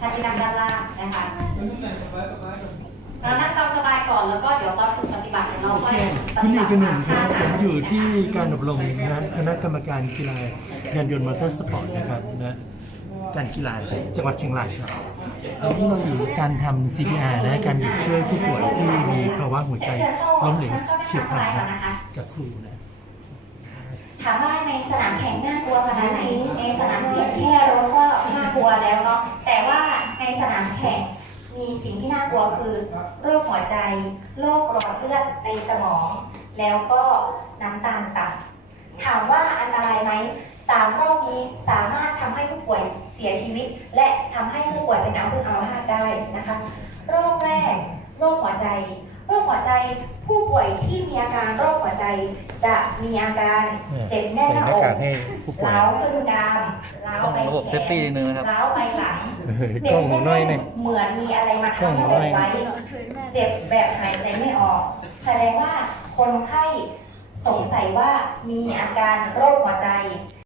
ท่านที่นั่งด้านล่างนะคะเรานั่งตามสบายก่อนแล้วก็เดี๋ยวตอนฝึกปฏิบัติเดี๋ยวเราค่อยคุณเอกหนึ่งครับผมอยู่ที่การอบรมนะคณะกรรมการกีฬายานยนต์มอเตอร์สปอร์ตนะครับนะการกีฬาจังหวัดเชียงรายครับตอนนี้เราอยู่การทำ CPR นะการหยุดช่วยผู้ป่วยที่มีภาวะหัวใจล้มเหลวเฉียบพลันนะกับครูนะถามว่าในสนามแข่งน่ากลัวขนาดไหนในสนามแข่งแค่รถก็น่ากลัวแล้วเนาะแต่ว่าใน สนามแข่ง มีสิ่งที่น่ากลัวคือ โรคหัวใจ โรคหลอดเลือดในสมอง แล้วก็น้ำตาลต่ำถามว่าอันตรายไหมสามโรคนี้สามารถทำให้ผู้ป่วยเสียชีวิต และทำให้ผู้ป่วยเป็นอัมพฤกษ์อัมพาตได้นะคะ โรคแรก โรคหัวใจ โรคหัวใจผู้ป่วยที่ มีอาการโรคหัวใจ จะมีอาการเจ็บแน่นหน้าใส่หน้าอกกากให้ผู้ป่วยล้าวขึ้นกรามล้าวไประบบเซฟตี้นิดนึงนะครับล้าวไปหลังกล้องหมูน้อยหนึ่งเหมือนมีอะไรมากล้องทำหมูให้น้อยไว้เจ็บแบบหายใจไม่ออกแสดงว่าคนไข้สงสัยว่ามีอาการโรคหัวใจ